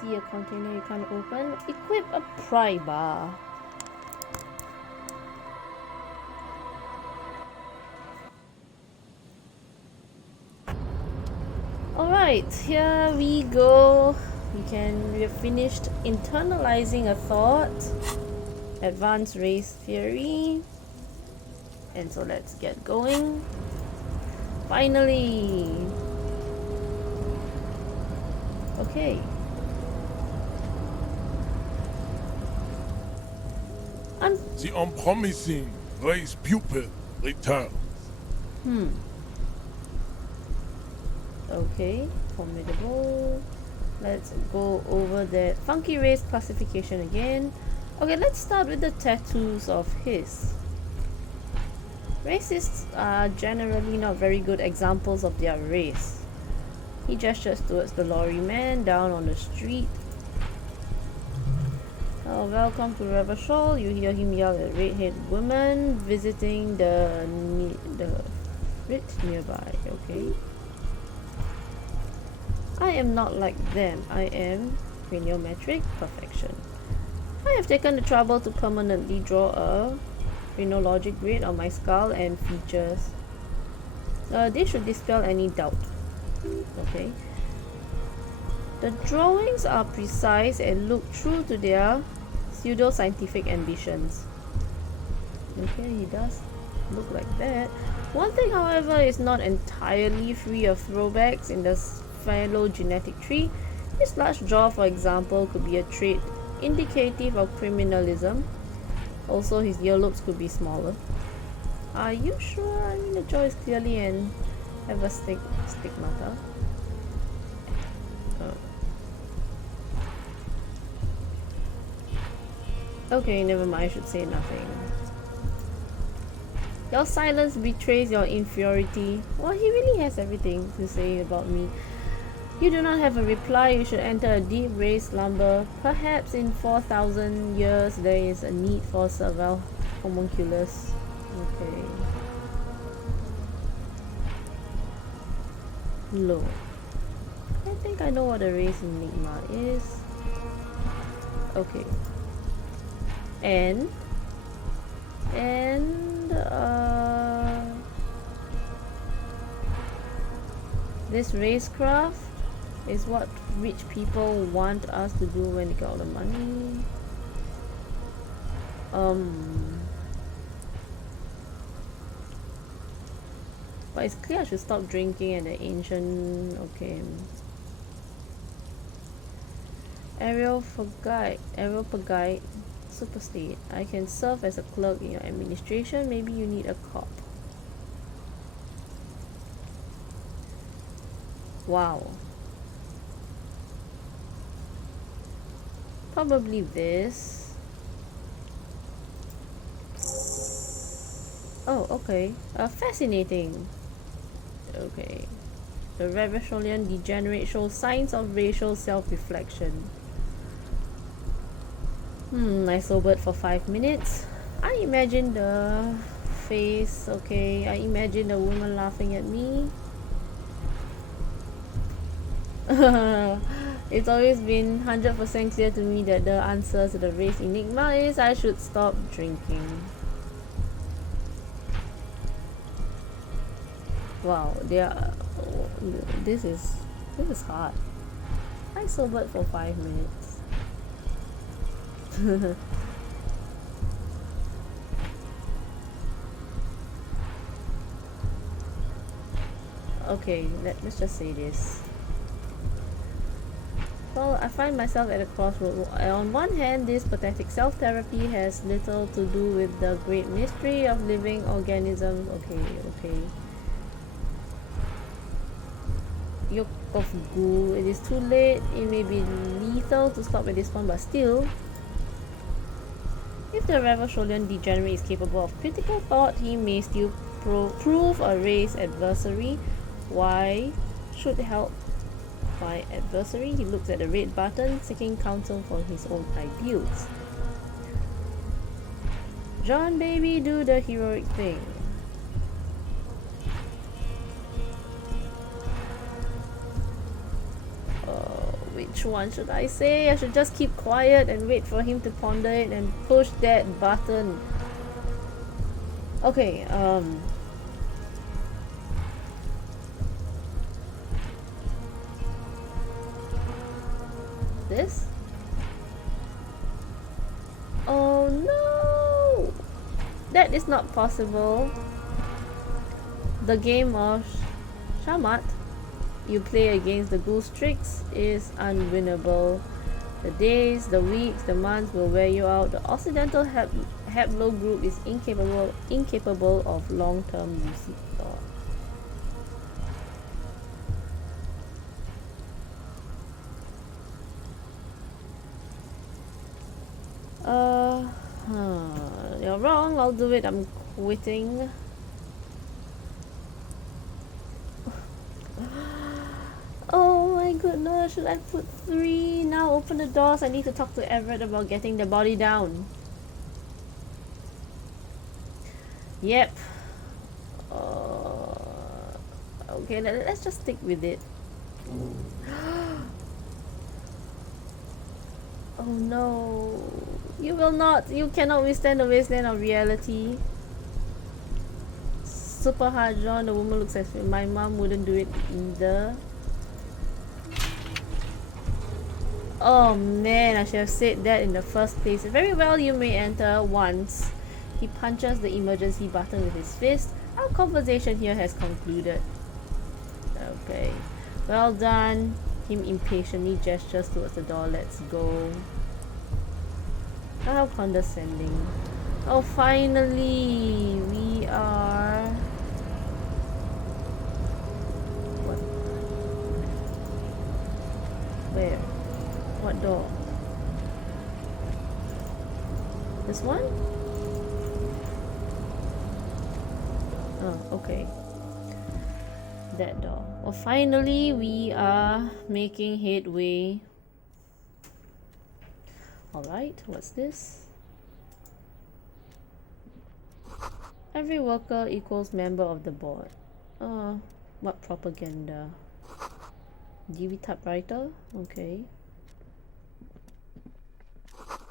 See a container you can't open. Equip a pry bar. Alright, here we go. We have finished internalizing a thought. Advanced race theory. And so let's get going. Finally. Okay. The unpromising race pupil returns. Okay, formidable. Let's go over that funky race classification again. Okay, let's start with the tattoos of his. Racists are generally not very good examples of their race. He gestures towards the lorry man down on the street. Oh, welcome to Revachol. You hear him yell at red-haired woman visiting the frit nearby. Okay. I am not like them. I am craniometric perfection. I have taken the trouble to permanently draw a phrenologic grid on my skull and features. This should dispel any doubt. Okay. The drawings are precise and look true to their pseudo-scientific ambitions. Okay, he does look like that. One thing, however, is not entirely free of throwbacks in the phylogenetic tree. His large jaw, for example, could be a trait indicative of criminalism. Also, his earlobes could be smaller. Are you sure? I mean, the jaw is clearly and have a stigmata. Okay, never mind, I should say nothing. Your silence betrays your inferiority. Well, he really has everything to say about me. You do not have a reply. You should enter a deep race slumber. Perhaps in 4,000 years there is a need for several homunculus. Okay. Low. I think I know what a race enigma is. Okay. And this racecraft is what rich people want us to do when they get all the money. But it's clear I should stop drinking at the ancient. Okay. Aeropagite superstate. I can serve as a clerk in your administration. Maybe you need a cop. Wow. Probably this. Oh, okay. Fascinating. Okay. The Revacholian degenerate shows signs of racial self-reflection. I sobered for 5 minutes. I imagine the face. Okay, I imagine the woman laughing at me. It's always been 100% clear to me that the answer to the race enigma is I should stop drinking. Wow, this is hard. I sobered for 5 minutes. Okay, let's just say this. Well, I find myself at a crossroad. On one hand, this pathetic self-therapy has little to do with the great mystery of living organisms. Okay. Yolk of goo. It is too late. It may be lethal to stop at this point, but still. If the Revacholian degenerate is capable of critical thought, he may still prove a race adversary. Why should help my adversary? He looks at the red button, seeking counsel for his own ideals. John, baby, do the heroic thing. Wait. which one should I say? I should just keep quiet and wait for him to ponder it and push that button. Okay, this? Oh no! That is not possible. The game of Shamat you play against the Ghoul Strix is unwinnable. The days, the weeks, the months will wear you out. The Occidental Heblo group is incapable of long-term lucid thought. You're wrong, I'll do it, I'm quitting. Oh my goodness, should I put 3? Now open the doors, I need to talk to Evrart about getting the body down. Yep. Okay, let's just stick with it. Oh no. You cannot withstand the wasteland of reality. Super hard, John. The woman looks as if my mom wouldn't do it either. Oh man, I should have said that in the first place. Very well, you may enter once. He punches the emergency button with his fist. Our conversation here has concluded. Okay. Well done. Him impatiently gestures towards the door. Let's go. How condescending. Oh, finally! We are... What? Where? What door? This one? Oh, okay. That door. Well, finally we are making headway. Alright, what's this? Every worker equals member of the board. What propaganda? DV typewriter? Okay.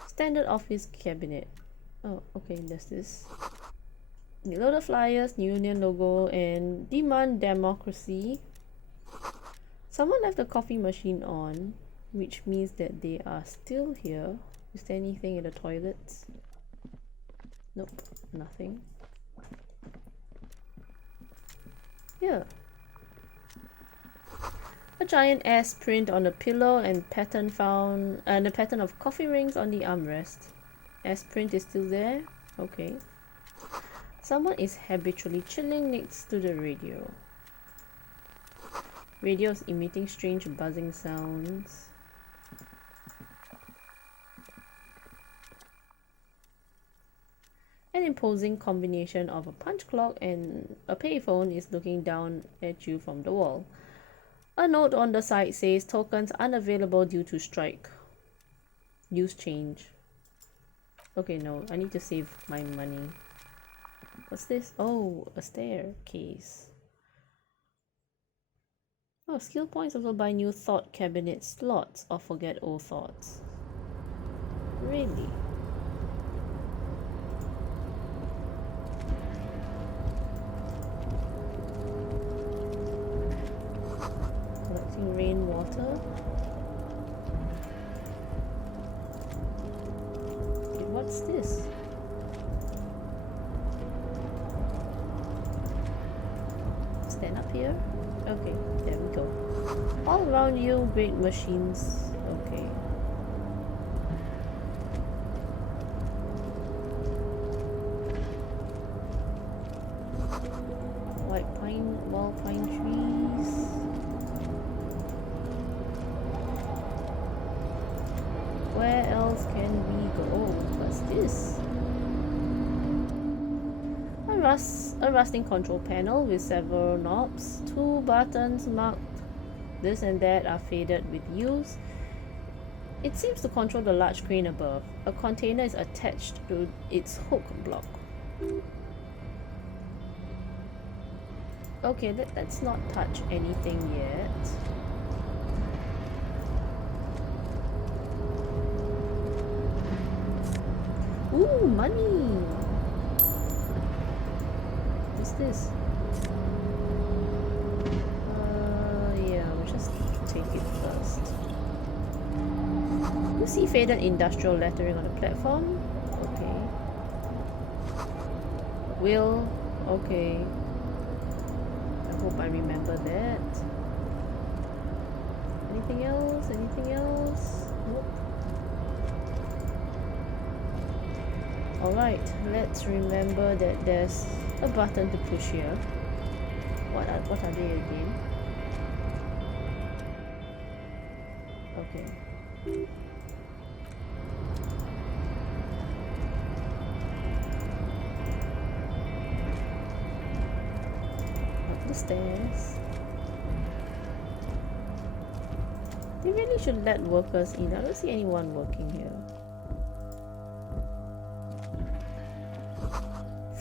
Standard office cabinet. Oh, okay, there's this. Load flyers, union logo, and demand democracy. Someone left the coffee machine on, which means that they are still here. Is there anything in the toilets? Nope, nothing. Here. A giant S print on the pillow and pattern found, and the pattern of coffee rings on the armrest. S print is still there. Okay. Someone is habitually chilling next to the radio. Radio is emitting strange buzzing sounds. An imposing combination of a punch clock and a payphone is looking down at you from the wall. A note on the side says tokens unavailable due to strike. Use change. Okay, no, I need to save my money. What's this? Oh, a staircase. Oh, skill points also buy new thought cabinet slots or forget old thoughts. Really? Collecting rainwater. Okay, what's this? Stand up here. Okay, there we go. All around you, great machines. Okay. White pine, wall pine trees. Where else can we go? What's this? A rusting control panel with several knobs. 2 buttons marked this and that are faded with use. It seems to control the large crane above. A container is attached to its hook block. Okay, let's not touch anything yet. Ooh, money! What's this? Yeah, we'll just take it first. You see faded industrial lettering on the platform? Okay. Will? Okay. I hope I remember that. Anything else? Anything else? Nope. Alright, let's remember that there's a button to push here. What are they again? Okay. Up the stairs. They really should let workers in. I don't see anyone working here.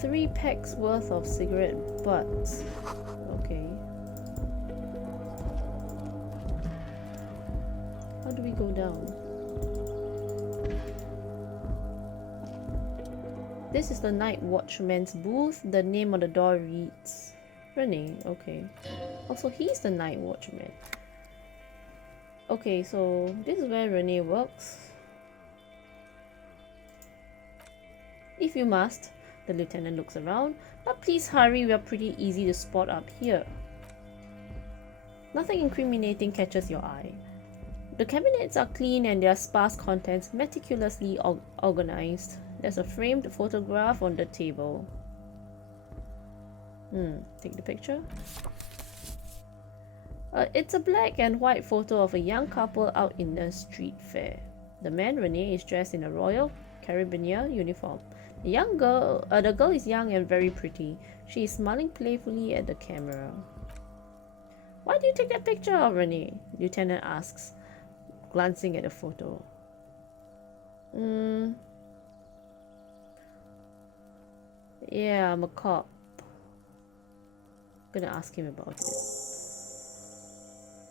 3 packs worth of cigarette butts. Okay. How do we go down? This is the night watchman's booth. The name on the door reads Renee. Okay. Also, he's the night watchman. Okay, so this is where Renee works. If you must. The lieutenant looks around, but please hurry, we are pretty easy to spot up here. Nothing incriminating catches your eye. The cabinets are clean and their sparse contents meticulously organized. There's a framed photograph on the table. Take the picture. It's a black and white photo of a young couple out in a street fair. The man, Renee, is dressed in a Royal Carabinier uniform. The girl is young and very pretty. She is smiling playfully at the camera. Why do you take that picture of Renee? Lieutenant asks, glancing at the photo. Yeah, I'm a cop. Gonna ask him about it.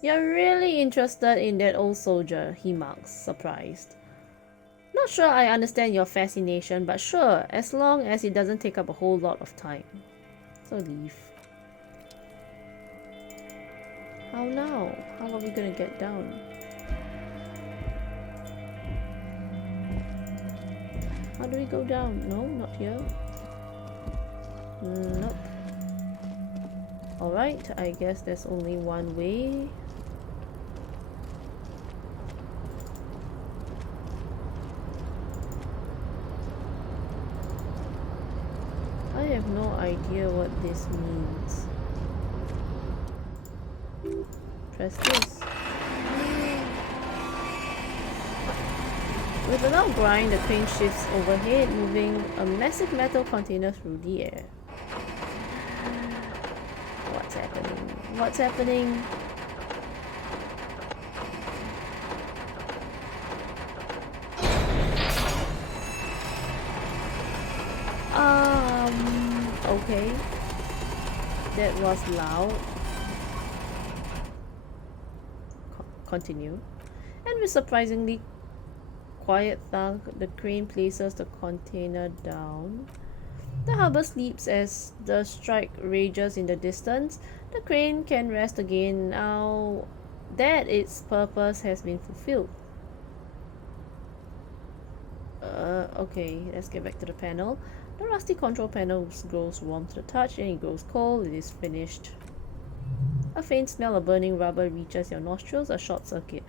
You're really interested in that old soldier, he marks, surprised. Not sure I understand your fascination, but sure, as long as it doesn't take up a whole lot of time. So leave. How now? How are we gonna get down? How do we go down? No, not here. Nope. Alright, I guess there's only one way. I have no idea what this means. Press this. With a loud grind, the crane shifts overhead, moving a massive metal container through the air. What's happening? What's happening? Okay. That was loud. Continue. And with surprisingly quiet thunk, the crane places the container down. The harbor sleeps as the strike rages in the distance. The crane can rest again now that its purpose has been fulfilled. Okay, let's get back to the panel. The rusty control panel grows warm to the touch and it grows cold. It is finished. A faint smell of burning rubber reaches your nostrils, a short circuit.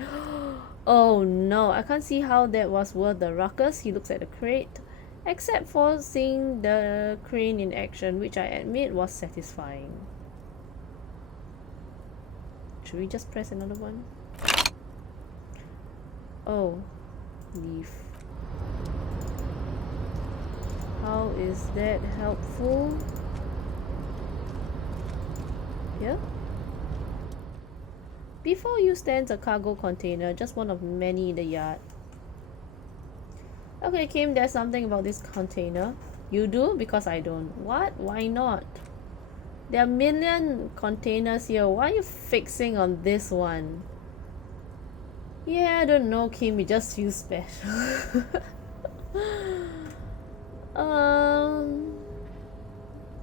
Oh no, I can't see how that was worth the ruckus. He looks at the crate. Except for seeing the crane in action, which I admit was satisfying. Should we just press another one? Oh, leave. How is that helpful? Here? Before you stands a cargo container, just one of many in the yard. Okay, Kim, there's something about this container. You do? Because I don't. What? Why not? There are a million containers here. Why are you fixing on this one? Yeah, I don't know, Kim. It just feels special.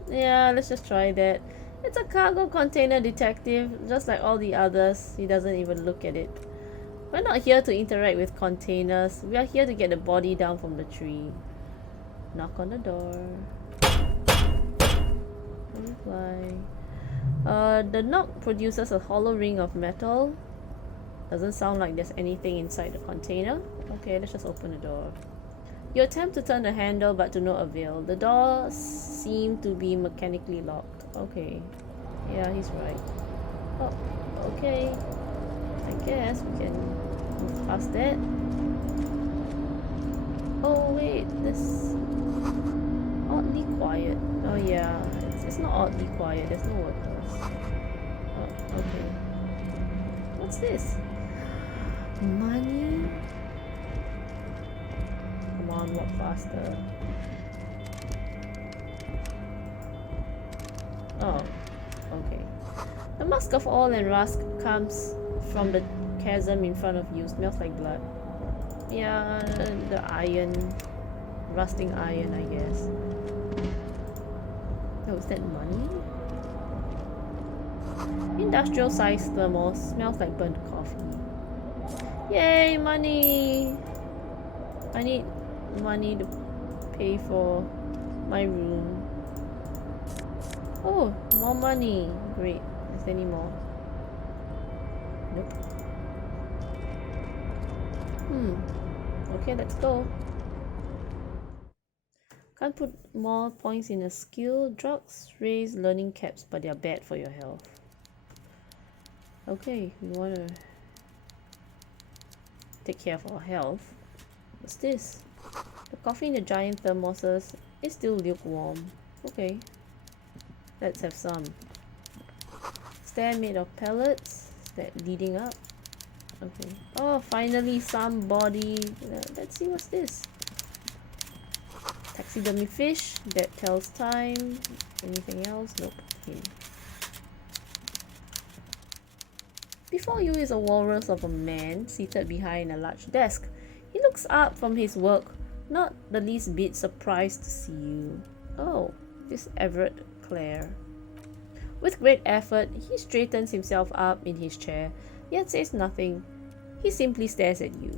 Yeah, let's just try that. It's a cargo container detective, just like all the others. He doesn't even look at it. We're not here to interact with containers. We are here to get the body down from the tree. Knock on the door. No reply. The knock produces a hollow ring of metal. Doesn't sound like there's anything inside the container. Okay, let's just open the door. You attempt to turn the handle, but to no avail. The door seemed to be mechanically locked. Okay. Yeah, he's right. Oh, okay. I guess we can move past that. Oh wait, this oddly quiet. Oh yeah, it's not oddly quiet. There's no workers. Oh, okay. What's this? Money? Come on, walk faster. Oh, okay. The musk of oil and rust comes from the chasm in front of you. Smells like blood. Yeah, the iron. Rusting iron, I guess. Oh, is that money? Industrial sized thermos. Smells like burnt coffee. Yay, money! I need money to pay for my room. Oh, more money. Great. Is there any more? Nope. Okay, let's go. Can't put more points in a skill. Drugs raise learning caps, but they're bad for your health. Okay, we wanna take care of our health. What's this? The coffee in the giant thermoses is still lukewarm. Okay. Let's have some. Stair made of pellets. Is that leading up? Okay. Oh, finally somebody. Let's see what's this. Taxidermy fish. That tells time. Anything else? Nope. Okay. Before you is a walrus of a man seated behind a large desk. He looks up from his work, not the least bit surprised to see you. Oh, this Evrart Claire. With great effort, he straightens himself up in his chair, yet says nothing. He simply stares at you.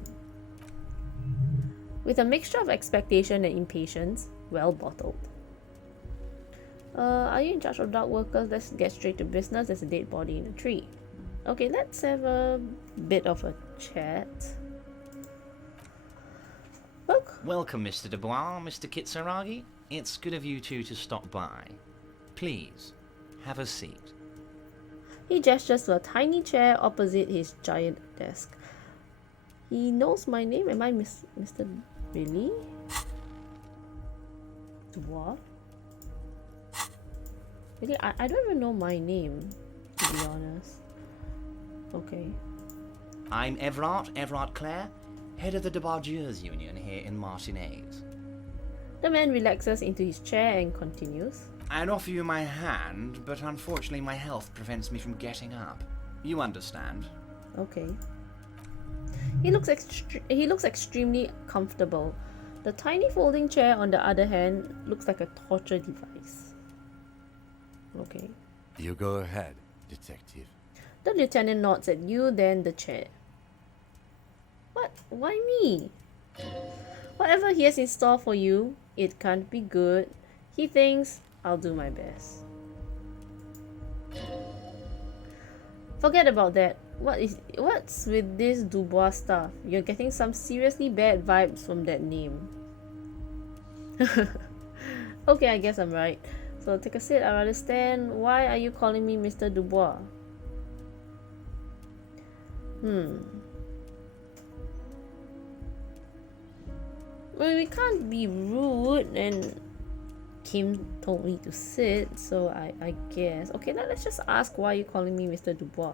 With a mixture of expectation and impatience, well bottled. Are you in charge of dock workers? Let's get straight to business. There's a dead body in a tree. Okay, let's have a bit of a chat. Look. Welcome, Mr. Dubois, Mr. Kitsuragi. It's good of you two to stop by. Please, have a seat. He gestures to a tiny chair opposite his giant desk. He knows my name. Am I Mr. Really? Dubois? Really? I don't even know my name, to be honest. Okay. I'm Evrart Claire, head of the Debargeurs Union here in Martinez. The man relaxes into his chair and continues. I'd offer you my hand, but unfortunately my health prevents me from getting up. You understand? Okay. He looks extremely comfortable. The tiny folding chair, on the other hand, looks like a torture device. Okay. You go ahead, detective. The lieutenant nods at you, then the chair. What? Why me? Whatever he has in store for you, it can't be good. He thinks, I'll do my best. Forget about that. What's with this Dubois stuff? You're getting some seriously bad vibes from that name. Okay, I guess I'm right. So take a seat, I understand. Why are you calling me Mr. Dubois? Well, we can't be rude, and Kim told me to sit, so I guess. Okay, now let's just ask why you're calling me Mr. Dubois.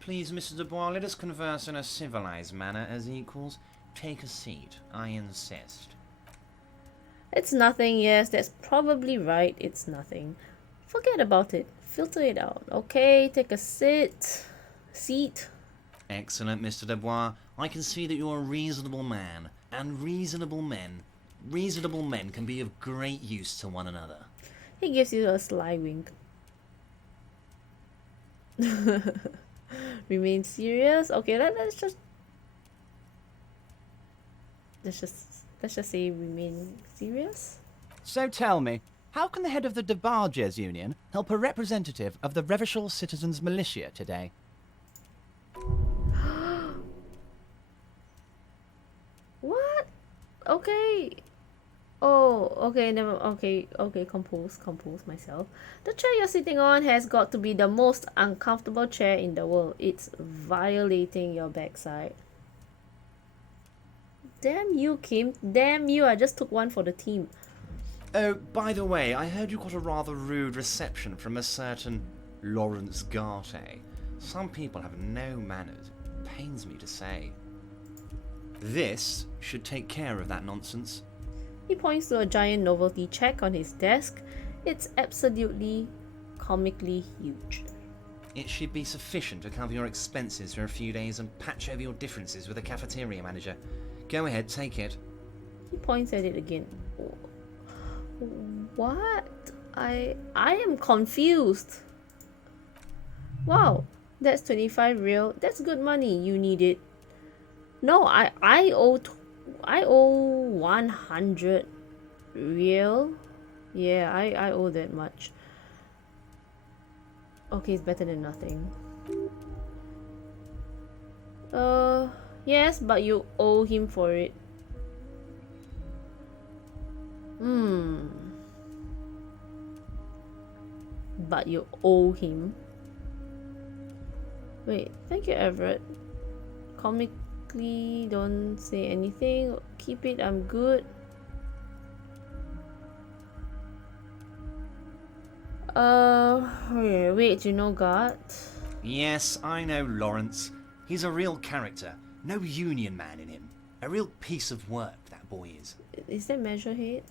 Please, Mr. Dubois, let us converse in a civilized manner as equals. Take a seat, I insist. It's nothing, yes, that's probably right, it's nothing. Forget about it, filter it out. Okay, take a seat. Excellent, Mr. Dubois. I can see that you're a reasonable man, and reasonable men Reasonable men can be of great use to one another. He gives you a sly wink. Remain serious. Okay, let's just say remain serious. So tell me, how can the head of the Debarges Union help a representative of the Revachol Citizens Militia today? What? Okay. Oh, okay, never. Okay, compose myself. The chair you're sitting on has got to be the most uncomfortable chair in the world. It's violating your backside. Damn you, Kim. Damn you. I just took one for the team. Oh, by the way, I heard you got a rather rude reception from a certain Lawrence Garte. Some people have no manners. It pains me to say. This should take care of that nonsense. He points to a giant novelty check on his desk. It's absolutely comically huge. It should be sufficient to cover your expenses for a few days and patch over your differences with the cafeteria manager. Go ahead, take it. He points at it again. What? I am confused. Wow, that's 25 real. That's good money. You need it. No, I owe 100 real. Yeah, I owe that much. Okay, it's better than nothing. Yes, but you owe him for it. But you owe him. Wait, thank you, Evrart. Comically, don't say anything. Keep it, I'm good. Okay, wait, you know God? Yes, I know Lawrence. He's a real character. No union man in him. A real piece of work, that boy is. Is that measure head?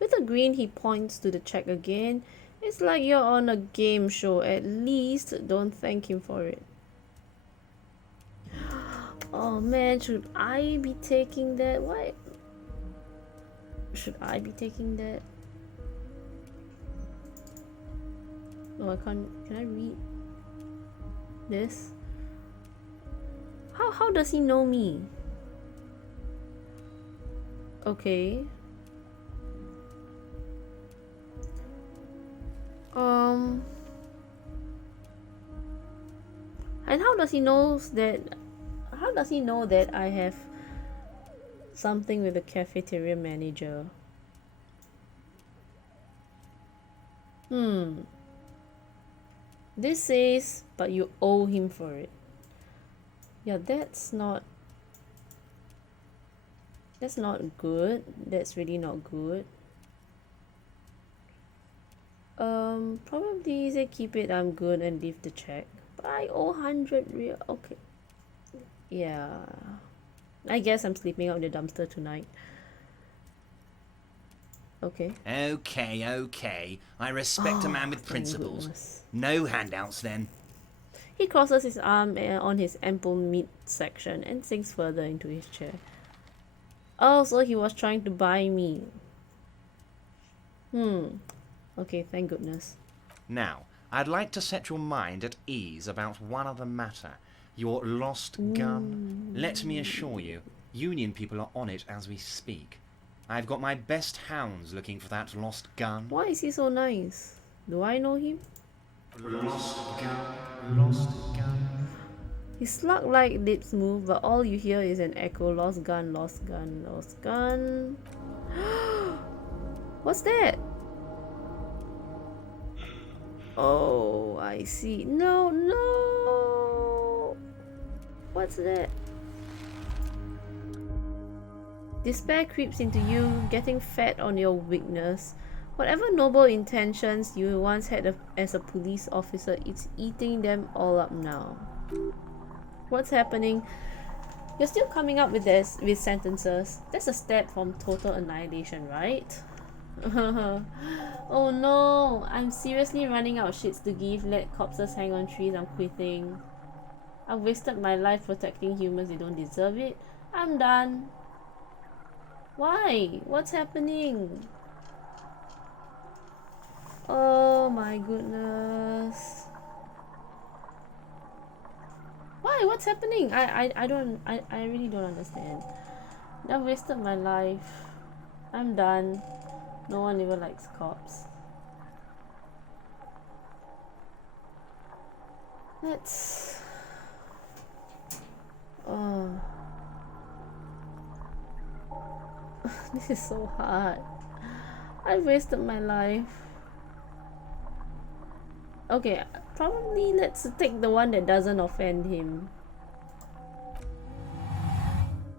With a grin, he points to the check again. It's like you're on a game show. At least don't thank him for it. Oh man, should I be taking that? Why? Should I be taking that? No, I can't. Can I read this? How does he know me? Okay. And how does he know that? How does he know that I have something with the cafeteria manager? This says, but you owe him for it. Yeah, that's not good. That's really not good. Probably say keep it, I'm good, and leave the check. But I owe 100 real. Okay. Yeah. I guess I'm sleeping out in the dumpster tonight. Okay. Okay. I respect a man with Thank principles. goodness. No handouts then. He crosses his arm on his ample midsection and sinks further into his chair. Oh, so he was trying to buy me. Okay, thank goodness. Now, I'd like to set your mind at ease about one other matter. Your lost gun. Let me assure you, Union people are on it as we speak. I've got my best hounds looking for that lost gun. Why is he so nice? Do I know him? Lost gun. His slug-like lips move, but all you hear is an echo. Lost gun, lost gun, lost gun. What's that? Oh, I see. No. What's that? Despair creeps into you, getting fed on your weakness. Whatever noble intentions you once had as a police officer, it's eating them all up now. What's happening? You're still coming up with sentences. That's a step from total annihilation, right? Oh no, I'm seriously running out of shits to give. Let corpses hang on trees, I'm quitting. I've wasted my life protecting humans, they don't deserve it. I'm done. Why? What's happening? Oh my goodness. Why? What's happening? I really don't understand. I've wasted my life. I'm done. No one even likes cops. Let's... Oh. This is so hard. I wasted my life. Okay, probably let's take the one that doesn't offend him.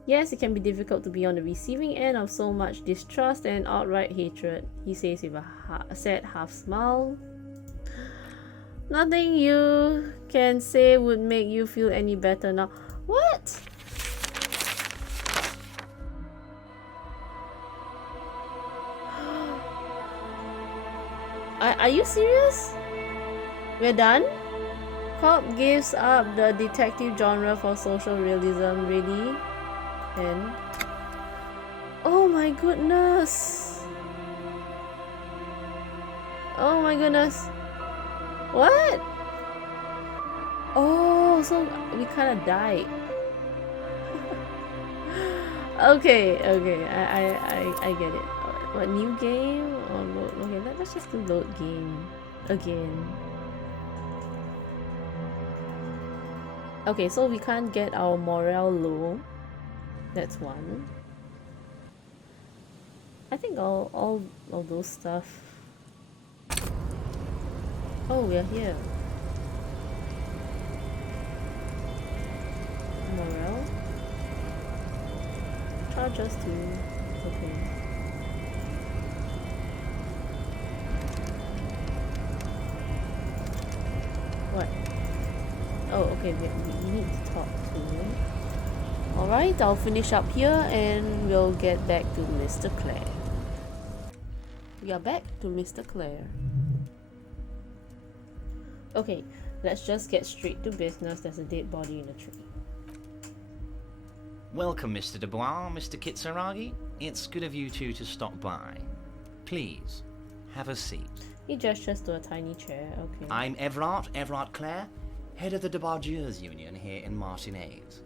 Yes, it can be difficult to be on the receiving end of so much distrust and outright hatred, he says with a sad half smile. Nothing you can say would make you feel any better now. What? Are you serious? We're done? Cop gives up the detective genre for social realism, really? And oh my goodness! Oh my goodness! What? Oh, so we kind of died. Okay, I get it. What, new game or load? Okay, let's just do load game again. Okay, so we can't get our morale low. That's one. I think all those stuff. Oh, we're here. Morale. Charge us to. Okay. What? Oh, okay, we need to talk to him. Alright, I'll finish up here and we'll get back to Mr. Claire. We are back to Mr. Claire. Okay, let's just get straight to business. There's a dead body in a tree. Welcome, Mr. Dubois, Mr. Kitsuragi. It's good of you two to stop by. Please, have a seat. He gestures to a tiny chair. Okay. I'm Evrart Claire, head of the Debargeurs Union here in Martinez.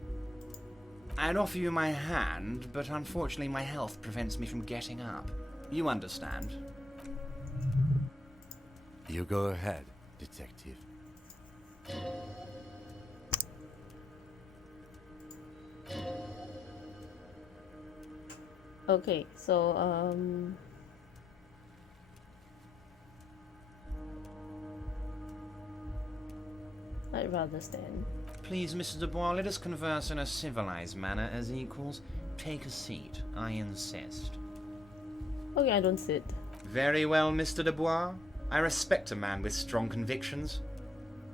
I'd offer you my hand, but unfortunately my health prevents me from getting up. You understand? You go ahead, detective. Okay, so I'd rather stand. Please, Mr. Dubois, let us converse in a civilized manner as equals. Take a seat, I insist. Okay, I don't sit. Very well, Mr. Dubois. I respect a man with strong convictions.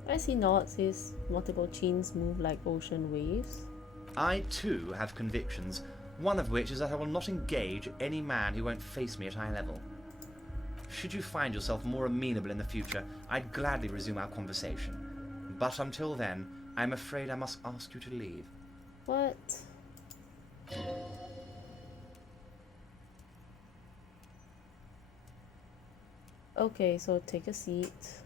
As he nods, his multiple chins move like ocean waves. I, too, have convictions, one of which is that I will not engage any man who won't face me at eye level. Should you find yourself more amenable in the future, I'd gladly resume our conversation. But until then, I'm afraid I must ask you to leave. What? Okay, so take a seat.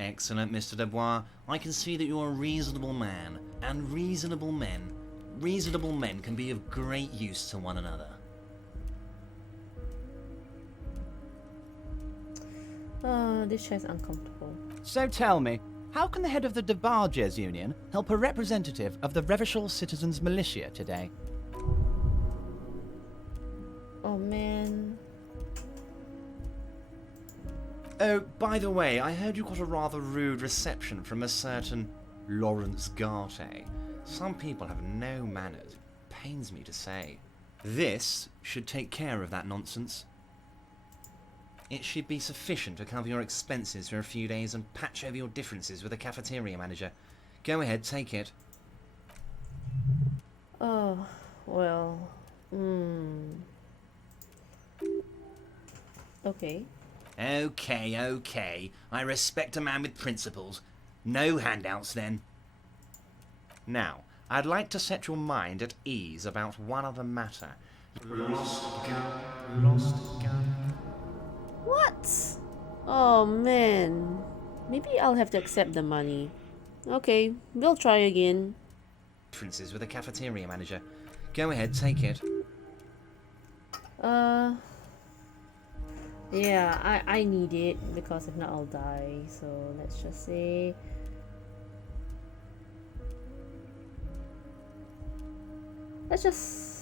Excellent, Mr. Dubois. I can see that you're a reasonable man, and reasonable men can be of great use to one another. Oh, this chair's uncomfortable. So tell me, how can the head of the Debargeurs Union help a representative of the Revachol Citizens Militia today? Oh man. Oh, by the way, I heard you got a rather rude reception from a certain Lawrence Garte. Some people have no manners. Pains me to say. This should take care of that nonsense. It should be sufficient to cover your expenses for a few days and patch over your differences with the cafeteria manager. Go ahead, take it. Oh, well. Okay. Okay. I respect a man with principles. No handouts, then. Now, I'd like to set your mind at ease about one other matter. Lost gun. Lost gun. What? Oh man. Maybe I'll have to accept the money. Okay, we'll try again. Differences with the cafeteria manager. Go ahead, take it. Yeah, I need it because if not I'll die. So let's just say let's just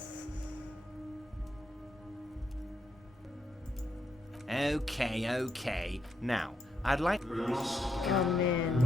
Okay. Now, I'd like... oh man.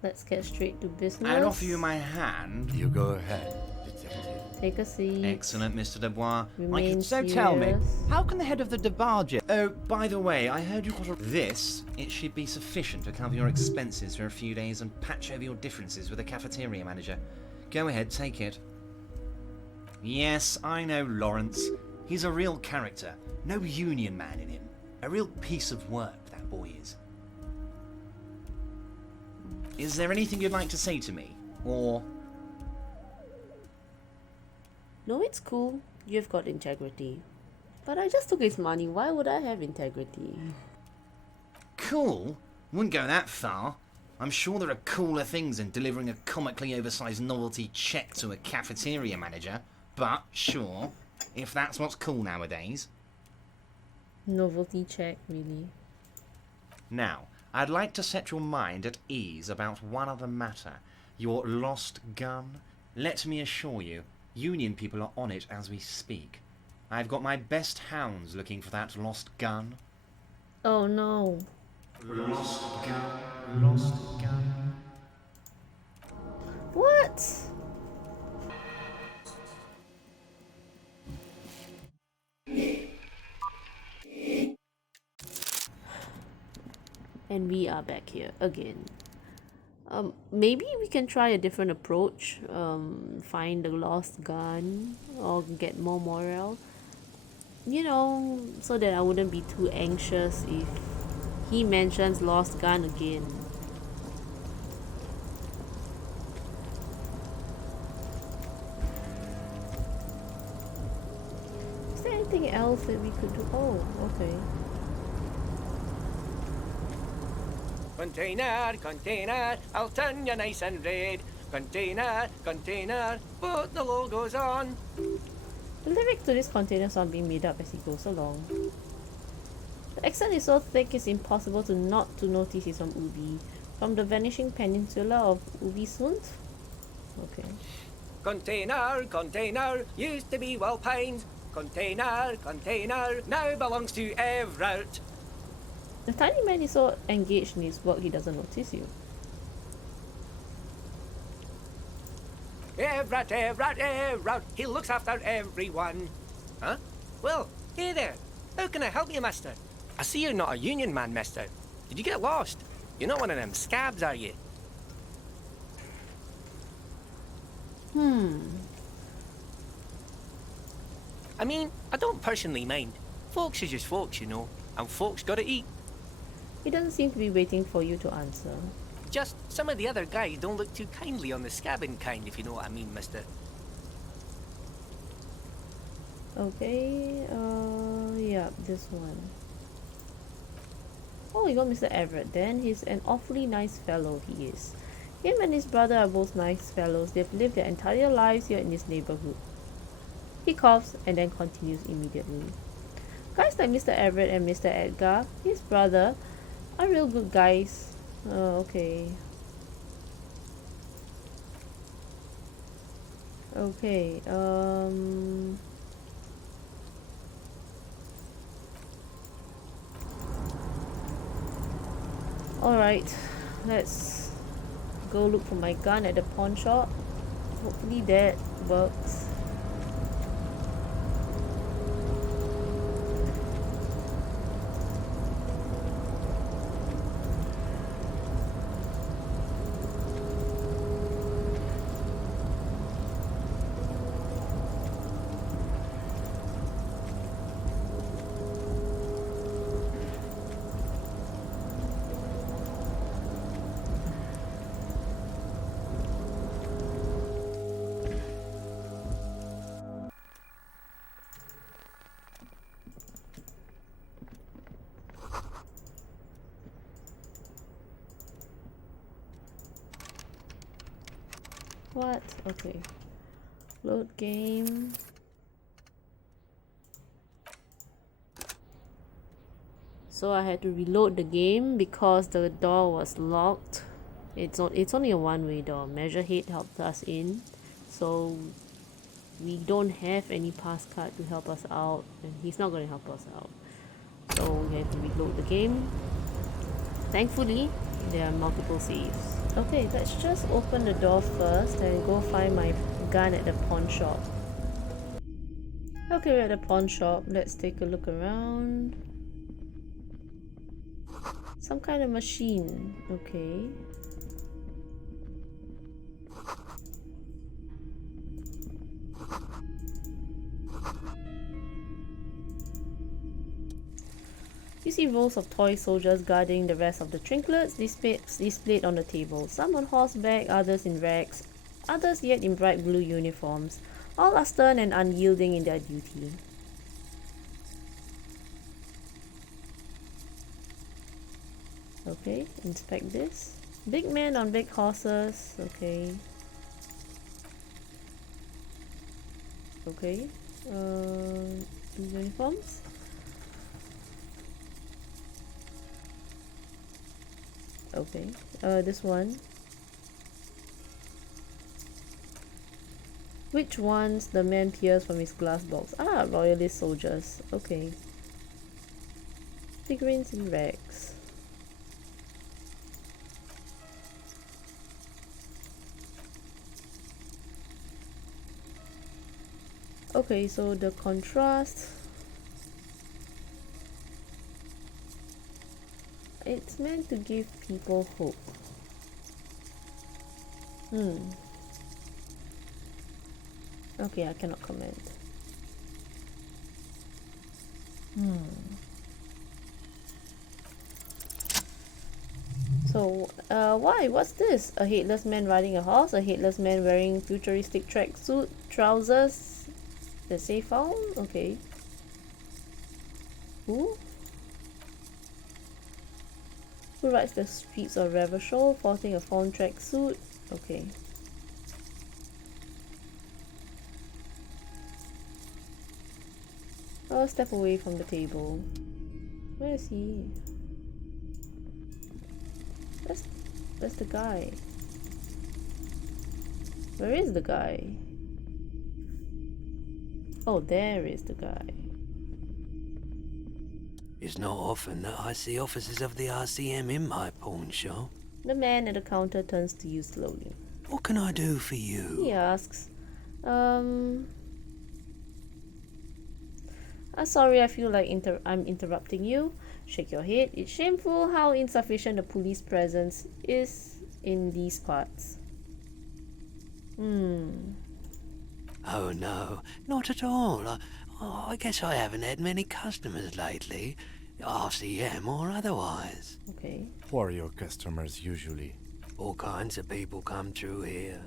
Let's get straight to business. I'd offer you my hand. You go ahead, detective. Take a seat. Excellent, Mr. Dubois. Remain So tell me, serious. how can the head of the Debarges... Oh, by the way, I heard you got a... This, it should be sufficient to cover your expenses for a few days and patch over your differences with the cafeteria manager. Go ahead, take it. Yes, I know Lawrence. He's a real character. No union man in him. A real piece of work, that boy is. Is there anything you'd like to say to me? Or... No, it's cool. You've got integrity. But I just took his money. Why would I have integrity? Cool? Wouldn't go that far. I'm sure there are cooler things than delivering a comically oversized novelty check to a cafeteria manager. But, sure, if that's what's cool nowadays. Novelty check, really. Now, I'd like to set your mind at ease about one other matter. Your lost gun. Let me assure you, Union people are on it as we speak. I've got my best hounds looking for that lost gun. Oh no. Lost gun. Lost gun. What? And we are back here again. Maybe we can try a different approach. Find the lost gun or get more morale. You know, so that I wouldn't be too anxious if he mentions lost gun again. Is there anything else that we could do? Oh, okay. Container, I'll turn you nice and red. Container, put the logos on. The lyrics to this container song being made up as he goes along. The accent is so thick it's impossible not to notice he's from Ubi. From the vanishing peninsula of Ubisund? Okay. Container, used to be Walpines. Container, now belongs to Evrart. The tiny man is so engaged in his work he doesn't notice you. Evrart, he looks after everyone. Huh? Well, hey there. How can I help you, mister? I see you're not a union man, mister. Did you get lost? You're not one of them scabs, are you? I mean, I don't personally mind. Folks are just folks, you know. And folks gotta eat. He doesn't seem to be waiting for you to answer. Just some of the other guys don't look too kindly on the scabbing kind, if you know what I mean, mister. Okay, yeah, this one. Oh, you got Mr. Evrart then. He's an awfully nice fellow, he is. Him and his brother are both nice fellows. They've lived their entire lives here in this neighborhood. He coughs and then continues immediately. Guys like Mr. Evrart and Mr. Edgar, his brother, are real good guys. Okay. Okay, alright, let's go look for my gun at the pawn shop. Hopefully that works. What? Okay. Load game. So I had to reload the game because the door was locked. It's only a one-way door. Measure Head helped us in, so we don't have any pass card to help us out, and he's not going to help us out. So we had to reload the game. Thankfully, there are multiple saves. Okay, let's just open the door first and go find my gun at the pawn shop. Okay, we're at the pawn shop. Let's take a look around. Some kind of machine. Okay. You see rows of toy soldiers guarding the rest of the trinkets displayed on the table. Some on horseback, others in rags, others yet in bright blue uniforms. All are stern and unyielding in their duty. Okay, inspect this. Big men on big horses. Okay. Okay. Uniforms. Okay. This one. Which ones the man peers from his glass box? Ah, royalist soldiers. Okay. Figurines in rags. Okay, so the contrast. It's meant to give people hope. Okay, I cannot comment. So, why? What's this? A headless man riding a horse? A headless man wearing futuristic tracksuit, trousers that say found? Okay. Who? Who rides the streets of Revachol, sporting a fawn tracksuit? Okay. I'll step away from the table. Where is he? That's the guy. Where is the guy? Oh, there is the guy. It's not often that I see officers of the RCM in my pawn shop. The man at the counter turns to you slowly. What can I do for you? He asks, sorry, I feel like I'm interrupting you. Shake your head. It's shameful how insufficient the police presence is in these parts. Oh no, not at all. I guess I haven't had many customers lately, RCM or otherwise. Okay. Who are your customers usually? All kinds of people come through here.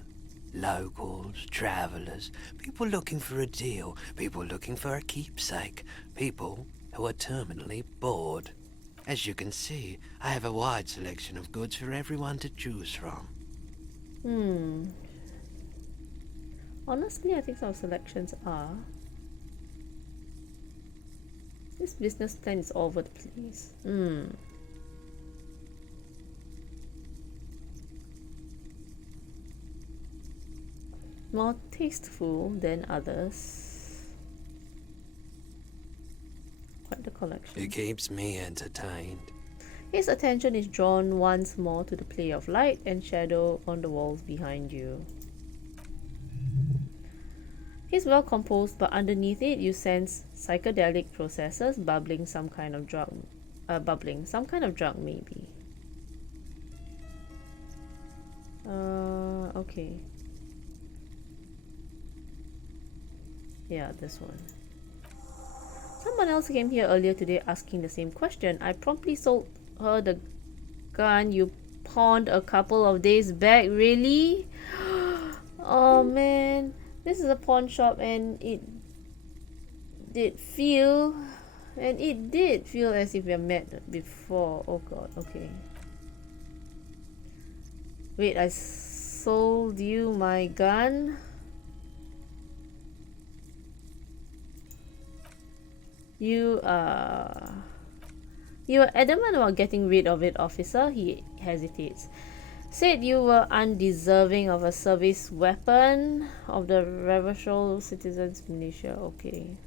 Locals, travellers, people looking for a deal, people looking for a keepsake, people who are terminally bored. As you can see, I have a wide selection of goods for everyone to choose from. Honestly, I think some selections are. This business plan is all over the place. More tasteful than others. Quite the collection. It keeps me entertained. His attention is drawn once more to the play of light and shadow on the walls behind you. He's well composed, but underneath it you sense psychedelic processes bubbling, some kind of drug maybe. Okay. Yeah, this one. Someone else came here earlier today asking the same question. I promptly sold her the gun you pawned a couple of days back. Really? Oh man. This is a pawn shop and it did feel as if we met before. Oh god, okay. Wait, I sold you my gun. You were adamant about getting rid of it, officer. He hesitates. Said you were undeserving of a service weapon of the Reversal Citizens Militia. Okay.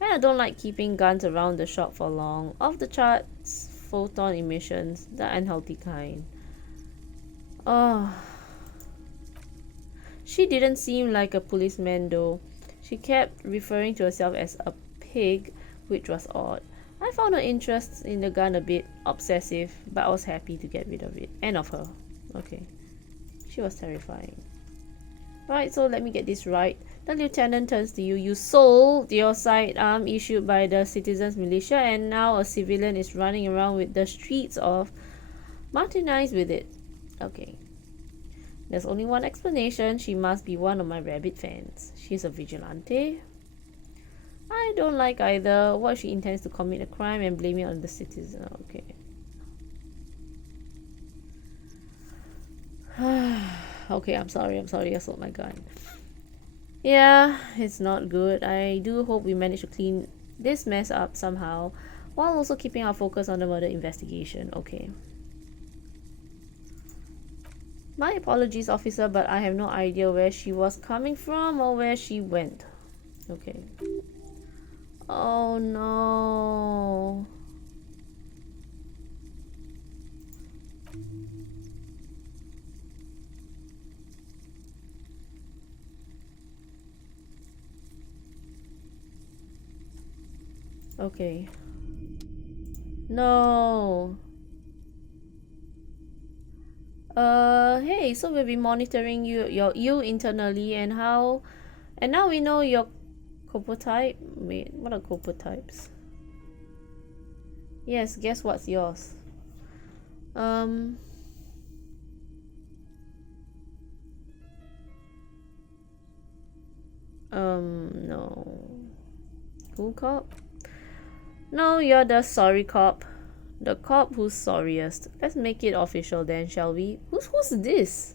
And I don't like keeping guns around the shop for long. Off the charts, photon emissions, the unhealthy kind. Oh. She didn't seem like a policeman though. She kept referring to herself as a pig, which was odd. I found her interest in the gun a bit obsessive, but I was happy to get rid of it. And of her. Okay. She was terrifying. Right, so let me get this right. The lieutenant turns to you. You sold your sidearm issued by the Citizens Militia, and now a civilian is running around with the streets of Martinized with it. Okay. There's only one explanation. She must be one of my rabbit fans. She's a vigilante. I don't like either. What she intends to commit a crime and blame it on the citizen. Okay. Okay, I'm sorry. I sold my gun. Yeah, it's not good. I do hope we manage to clean this mess up somehow, while also keeping our focus on the murder investigation. Okay. My apologies, officer, but I have no idea where she was coming from or where she went. Okay. Oh no. Okay. No. Hey, so we'll be monitoring you internally and how, and now we know your copotype. Wait, what are copotypes? Yes, guess what's yours? No. Cool cop? No, you're the sorry cop. The cop who's sorriest. Let's make it official then, shall we? Who's this?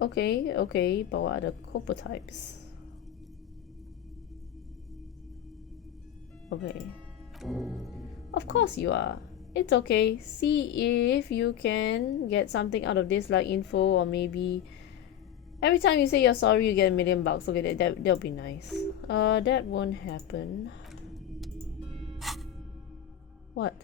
Okay, but what are the copotypes? Okay. Of course you are. It's okay. See if you can get something out of this, like info, or maybe every time you say you're sorry you get $1,000,000. Okay, that'll be nice. That won't happen. What?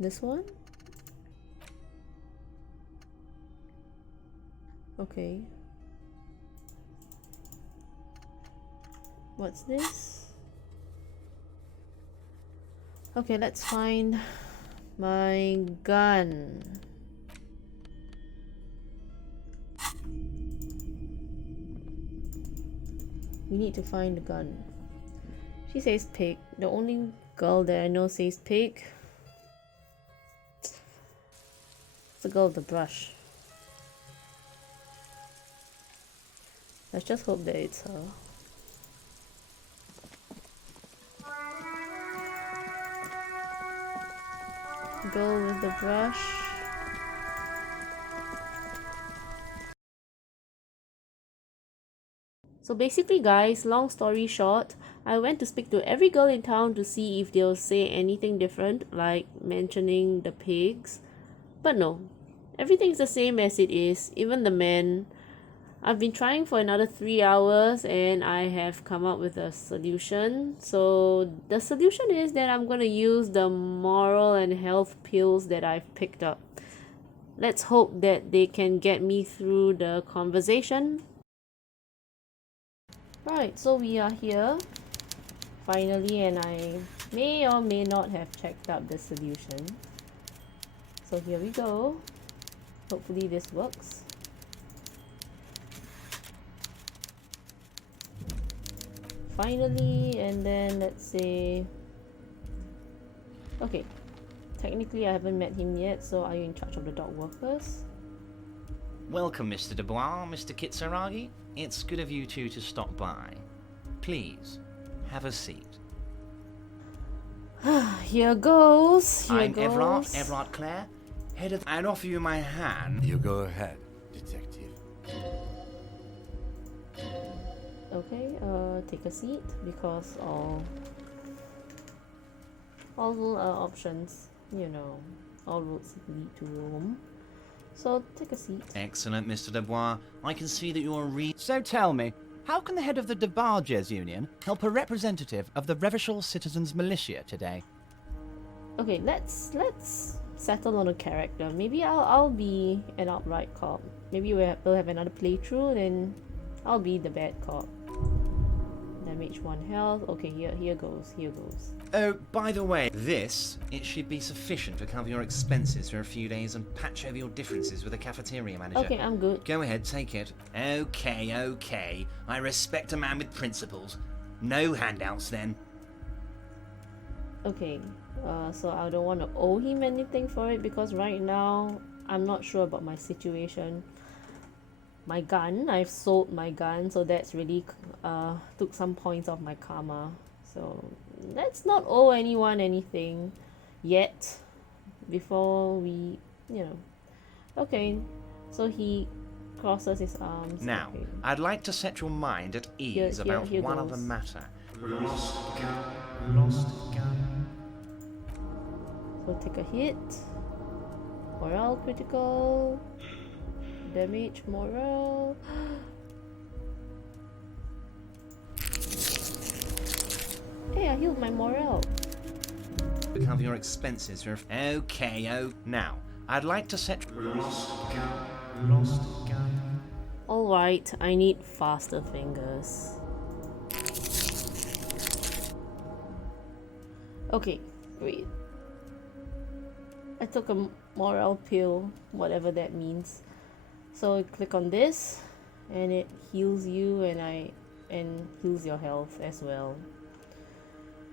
This one? Okay. What's this? Okay, let's find my gun. We need to find the gun. She says pig. The only girl that I know says pig. It's the girl with the brush. Let's just hope that it's her. Girl with the brush. So basically guys, long story short, I went to speak to every girl in town to see if they'll say anything different, like mentioning the pigs. But no, everything's the same as it is, even the men. I've been trying for another 3 hours and I have come up with a solution. So the solution is that I'm going to use the moral and health pills that I've picked up. Let's hope that they can get me through the conversation. Right, so we are here finally, and I may or may not have checked out the solution. So here we go. Hopefully this works. Finally, and then let's say Okay. Technically, I haven't met him yet, so are you in charge of the dock workers? Welcome, Mr. Dubois, Mr. Kitsuragi. It's good of you two to stop by. Please, have a seat. Here goes. Here I'm goes. Evrart Claire, head of... I'd offer you my hand. You go ahead, detective. Okay, take a seat because all options, you know, all roads lead to Rome. So take a seat. Excellent, Mr. Dubois. I can see that you're So tell me, how can the head of the Debarges Union help a representative of the Revachol Citizens Militia today? Okay, let's settle on a character. Maybe I'll be an outright cop. Maybe we'll have another playthrough, then I'll be the bad cop. Damage 1 health. Okay, here goes. Oh, by the way, it should be sufficient to cover your expenses for a few days and patch over your differences with the cafeteria manager. Okay, I'm good. Go ahead, take it. Okay. I respect a man with principles. No handouts, then. Okay, so I don't want to owe him anything for it because right now I'm not sure about my situation. My gun, I've sold my gun, so that's really took some points off my karma. So let's not owe anyone anything yet before we, you know. Okay, so he crosses his arms. Now, okay. I'd like to set your mind at ease about here one goes. other matter. Lost gun. So take a hit. Morale critical. Damage morale. Hey, I healed my morale. Cover your expenses for... Okay. Now, I'd like to set... Lost gun. Alright, I need faster fingers. Okay, wait. I took a morale pill, whatever that means. So click on this and it heals you and heals your health as well.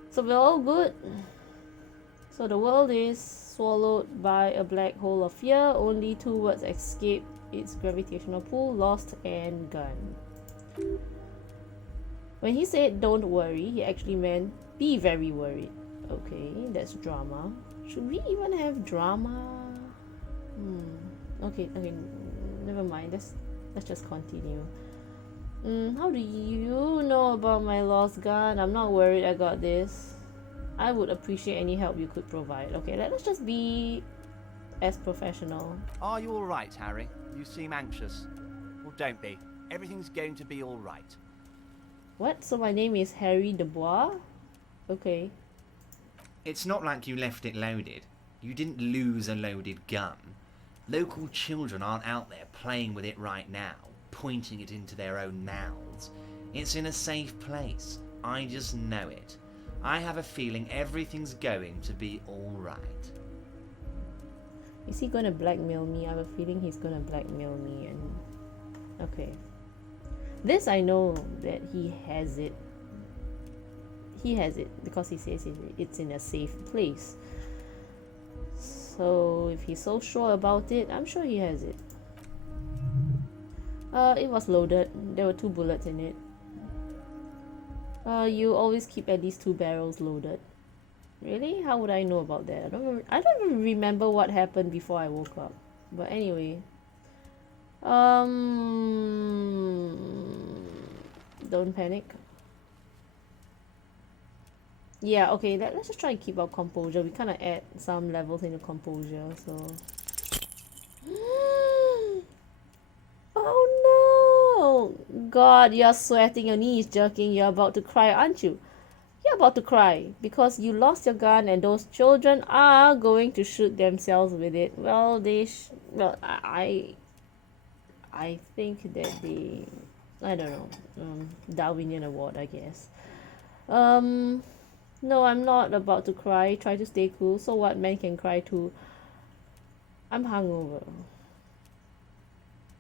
So we're all good. So the world is swallowed by a black hole of fear. Only 2 words escape its gravitational pull: lost and gun. When he said don't worry, he actually meant be very worried. Okay, that's drama. Should we even have drama? Okay, never mind. Let's just continue. How do you know about my lost gun? I'm not worried, I got this. I would appreciate any help you could provide. Okay, let's just be as professional. Are you all right, Harry? You seem anxious. Well, don't be. Everything's going to be all right. What? So my name is Harry Dubois? Okay. It's not like you left it loaded. You didn't lose a loaded gun. Local children aren't out there playing with it right now, pointing it into their own mouths. It's in a safe place. I just know it. I have a feeling everything's going to be all right. Is he gonna blackmail me? I have a feeling he's gonna blackmail me. And okay, this I know that he has it. He has it because he says it's in a safe place. So if he's so sure about it, I'm sure he has it. It was loaded. There were 2 bullets in it. You always keep at least 2 barrels loaded. Really? How would I know about that? I don't even remember what happened before I woke up. But anyway. Don't panic. Yeah, okay, let's just try and keep our composure. We kind of add some levels into composure, so... Oh no! God, you're sweating, your knee is jerking, you're about to cry, aren't you? You're about to cry because you lost your gun and those children are going to shoot themselves with it. Well, I think that they... I don't know. Darwinian award, I guess. No, I'm not about to cry. Try to stay cool. So what? Men can cry too. I'm hungover.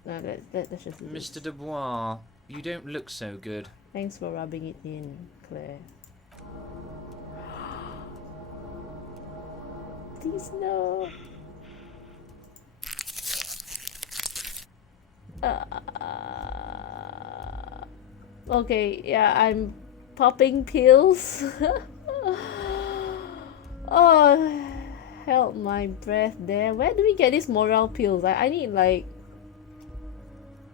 That's just... Mr. Dubois, you don't look so good. Thanks for rubbing it in, Claire. Please no. Okay, yeah, I'm popping pills. Oh, held my breath there. Where do we get these morale pills? I need like...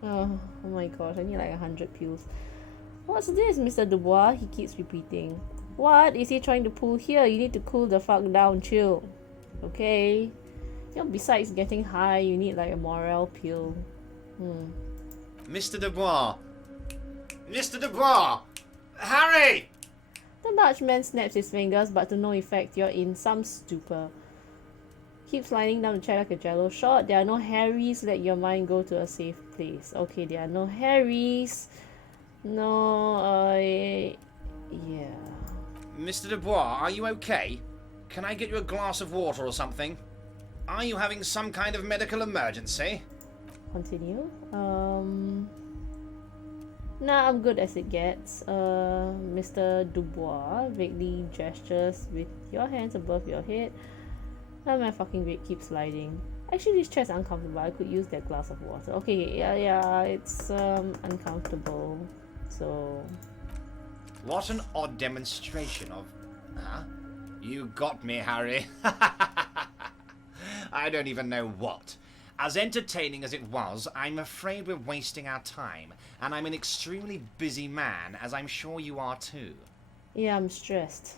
oh my gosh, I need like 100 pills. What's this, Mr. Dubois? He keeps repeating. What is he trying to pull here? You need to cool the fuck down, chill. Okay. You know, besides getting high, you need like a morale pill. Mr. Dubois! Mr. Dubois! Harry! The large man snaps his fingers, but to no effect. You're in some stupor. Keep sliding down the chair like a jello shot. There are no Harrys. Let your mind go to a safe place. Okay, there are no Harrys. No, yeah. Mr. Dubois, are you okay? Can I get you a glass of water or something? Are you having some kind of medical emergency? Continue. Nah, I'm good as it gets. Mr. Dubois vaguely gestures with your hands above your head. Now my fucking weight keeps sliding. Actually, this chair's uncomfortable. I could use that glass of water. Okay, yeah, it's uncomfortable. So... What an odd demonstration of... Huh? You got me, Harry. I don't even know what. As entertaining as it was, I'm afraid we're wasting our time, and I'm an extremely busy man, as I'm sure you are too. yeah, I'm stressed.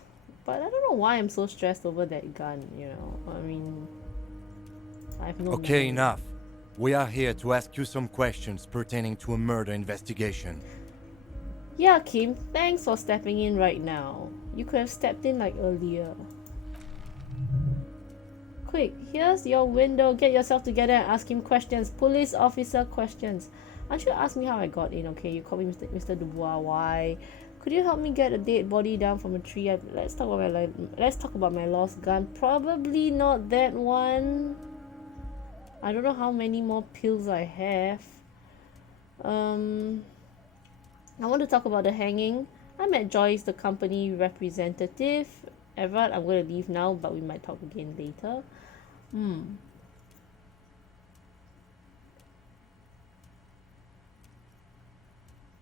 But I don't know why I'm so stressed over that gun, you know. I mean... I have no Okay, memory. enough. We are here to ask you some questions pertaining to a murder investigation. Yeah, Kim, thanks for stepping in right now. You could have stepped in like earlier. Quick, here's your window. Get yourself together and ask him questions. Police officer questions. Aren't you ask me how I got in, okay? You called me Mr. Dubois. Why? Could you help me get a dead body down from a tree? Let's talk about my lost gun. Probably not that one. I don't know how many more pills I have. I want to talk about the hanging. I met Joyce, the company representative. Evrart, I'm going to leave now, but we might talk again later.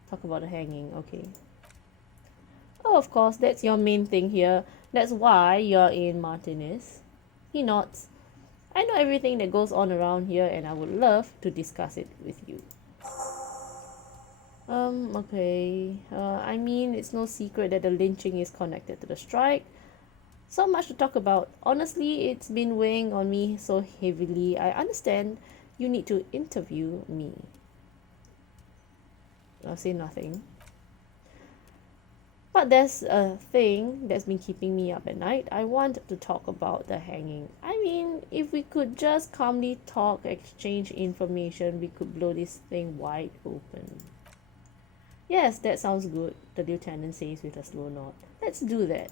Talk about the hanging, okay. Oh, of course, that's your main thing here. That's why you're in Martinez. He nods. I know everything that goes on around here, and I would love to discuss it with you. Okay. I mean, it's no secret that the lynching is connected to the strike. So much to talk about. Honestly, it's been weighing on me so heavily. I understand you need to interview me. I'll say nothing. But there's a thing that's been keeping me up at night. I want to talk about the hanging. I mean, if we could just calmly talk, exchange information, we could blow this thing wide open. Yes, that sounds good, the lieutenant says with a slow nod. Let's do that.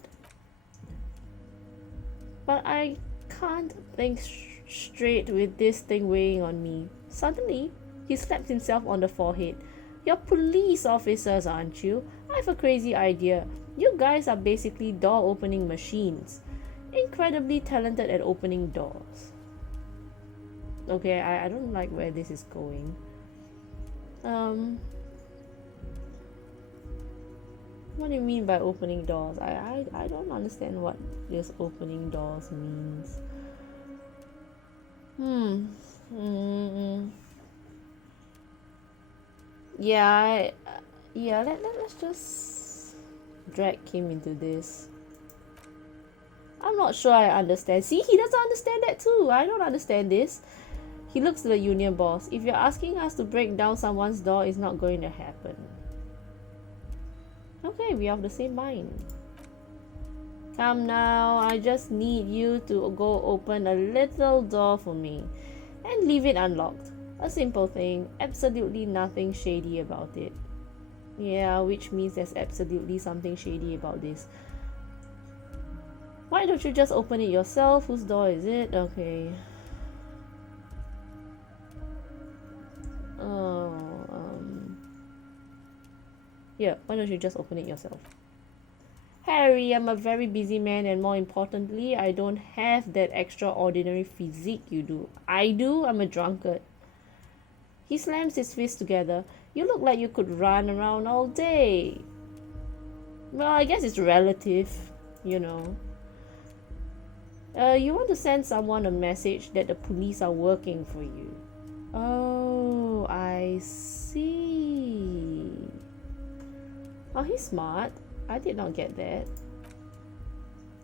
But I can't think straight with this thing weighing on me. Suddenly, he slapped himself on the forehead. You're police officers, aren't you? I have a crazy idea. You guys are basically door opening machines. Incredibly talented at opening doors. Okay, I don't like where this is going. What do you mean by opening doors? I don't understand what this opening doors means. Yeah, let's just drag him into this. I'm not sure I understand. See, he doesn't understand that too. I don't understand this. He looks to the union boss. If you're asking us to break down someone's door, it's not going to happen. Okay, we have the same mind. Come now, I just need you to go open a little door for me and leave it unlocked. A simple thing, absolutely nothing shady about it. Yeah, which means there's absolutely something shady about this. Why don't you just open it yourself? Whose door is it? Okay. Yeah, why don't you just open it yourself? Harry, I'm a very busy man, and more importantly, I don't have that extraordinary physique you do. I do? I'm a drunkard. He slams his fists together. You look like you could run around all day. Well, I guess it's relative, you know. You want to send someone a message that the police are working for you. Oh, I see. Oh, he's smart. I did not get that.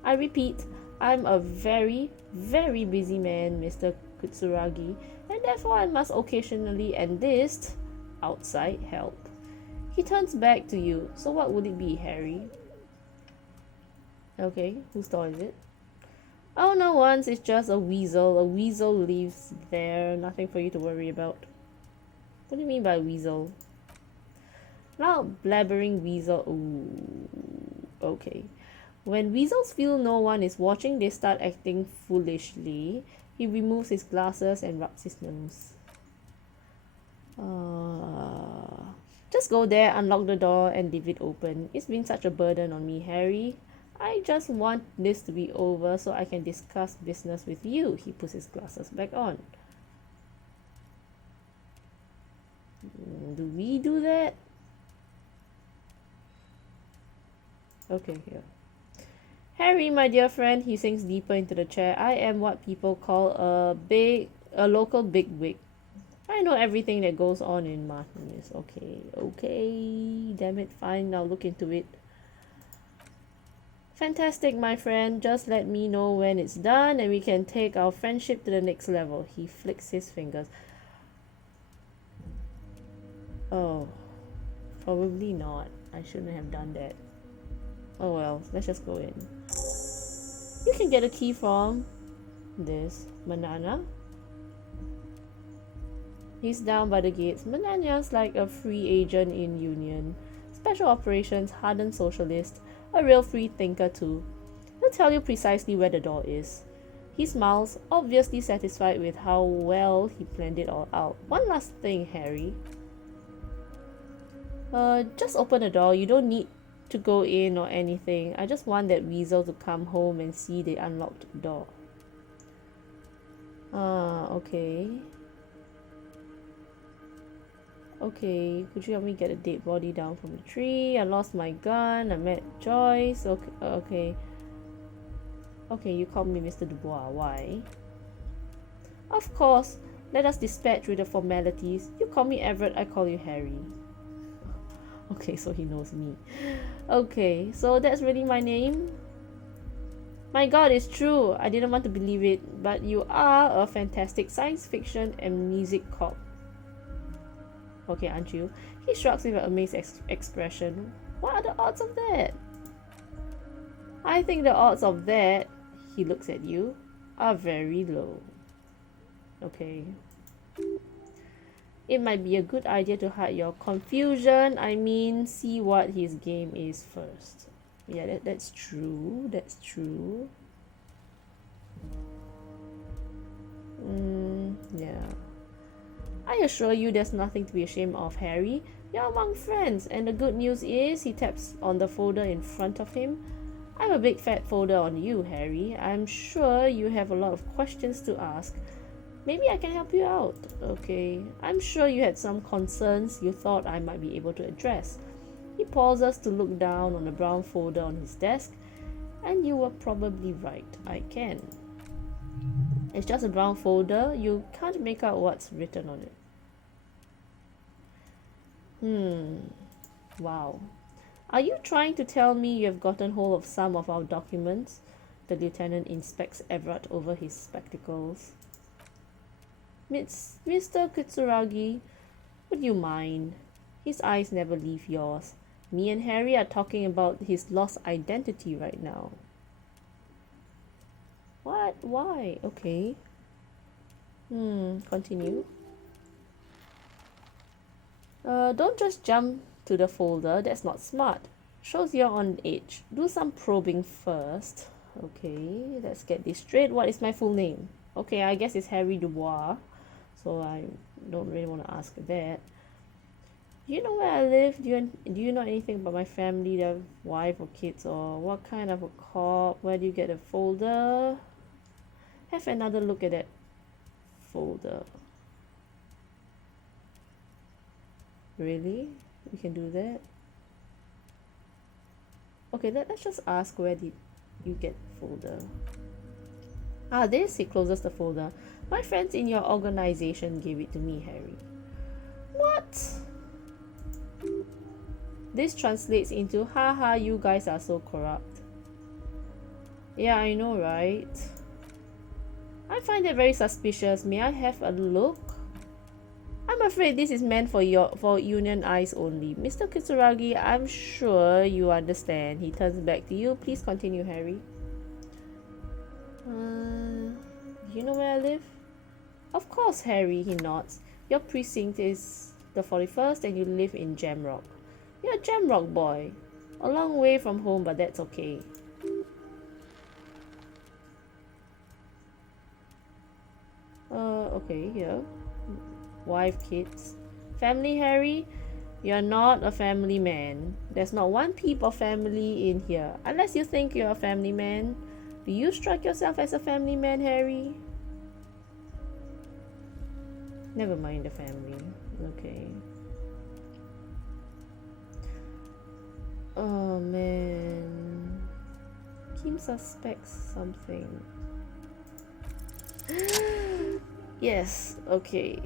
I repeat, I'm a very, very busy man, Mr. Kutsuragi, and therefore I must occasionally enlist outside help. He turns back to you. So what would it be, Harry? Okay, whose door is it? Oh, no one's. It's just a weasel. A weasel lives there. Nothing for you to worry about. What do you mean by weasel? Loud blabbering weasel. Ooh, okay. When weasels feel no one is watching, they start acting foolishly. He removes his glasses and rubs his nose. Just go there, unlock the door, and leave it open. It's been such a burden on me, Harry. I just want this to be over so I can discuss business with you. He puts his glasses back on. Do we do that? Okay, here. Harry, my dear friend, he sinks deeper into the chair. I am what people call a local bigwig. I know everything that goes on in Martinez. Okay. Damn it, fine, I'll look into it. Fantastic, my friend. Just let me know when it's done and we can take our friendship to the next level. He flicks his fingers. Oh, probably not. I shouldn't have done that. Oh well, let's just go in. You can get a key from this banana. He's down by the gates. Banana's like a free agent in Union. Special operations, hardened socialist, a real free thinker too. He'll tell you precisely where the door is. He smiles, obviously satisfied with how well he planned it all out. One last thing, Harry. Just open the door. You don't need to go in or anything. I just want that weasel to come home and see the unlocked door. Okay. Okay, could you help me get a dead body down from the tree? I lost my gun. I met Joyce. Okay. Okay, you called me Mr. Dubois. Why? Of course. Let us dispatch with the formalities. You call me Evrart, I call you Harry. Okay, so he knows me. Okay, so that's really my name? My god, it's true. I didn't want to believe it, but you are a fantastic science fiction and music cop. Okay, aren't you? He shrugs with an amazed expression. What are the odds of that? I think the odds of that, he looks at you, are very low. Okay. It might be a good idea to hide your confusion. I mean, see what his game is first. Yeah, that's true. That's true. Yeah. I assure you there's nothing to be ashamed of, Harry. You're among friends, and the good news is, he taps on the folder in front of him. I'm a big fat folder on you, Harry. I'm sure you have a lot of questions to ask. Maybe I can help you out. Okay. I'm sure you had some concerns you thought I might be able to address. He pauses to look down on the brown folder on his desk, and you were probably right. I can. It's just a brown folder. You can't make out what's written on it. Wow. Are you trying to tell me you have gotten hold of some of our documents? The lieutenant inspects Evrart over his spectacles. Mr. Kitsuragi, would you mind? His eyes never leave yours. Me and Harry are talking about his lost identity right now. What? Why? Okay. Continue. Don't just jump to the folder. That's not smart. Shows you're on edge. Do some probing first. Okay, let's get this straight. What is my full name? Okay, I guess it's Harry Dubois. So I don't really want to ask that. Do you know where I live? Do you know anything about my family, their wife or kids, or what kind of a cop? Where do you get a folder? Have another look at that folder. Really? We can do that? Okay, let's just ask, where did you get the folder? Ah, this, he closes the folder. My friends in your organization gave it to me, Harry. What? This translates into, haha, you guys are so corrupt. Yeah, I know, right? I find it very suspicious. May I have a look? I'm afraid this is meant for Union eyes only. Mr. Kitsuragi, I'm sure you understand. He turns back to you. Please continue, Harry. Do you know where I live? Of course, Harry, he nods. Your precinct is the 41st and you live in Jamrock. You're a Jamrock boy. A long way from home, but that's okay. Okay, here. Wife, kids. Family, Harry? You're not a family man. There's not one peep of family in here. Unless you think you're a family man. Do you strike yourself as a family man, Harry? Never mind the family. Okay. Oh man. Kim suspects something. Yes, okay.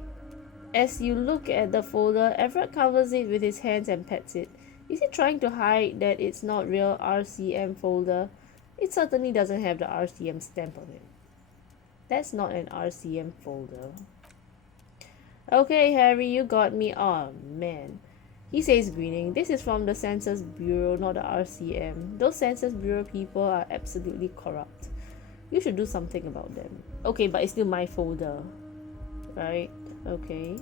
As you look at the folder, Evrart covers it with his hands and pets it. Is he trying to hide that it's not real RCM folder? It certainly doesn't have the RCM stamp on it. That's not an RCM folder. Okay, Harry, you got me. Oh, man. He says, grinning. This is from the Census Bureau, not the RCM. Those Census Bureau people are absolutely corrupt. You should do something about them. Okay, but it's still my folder. Right? Okay.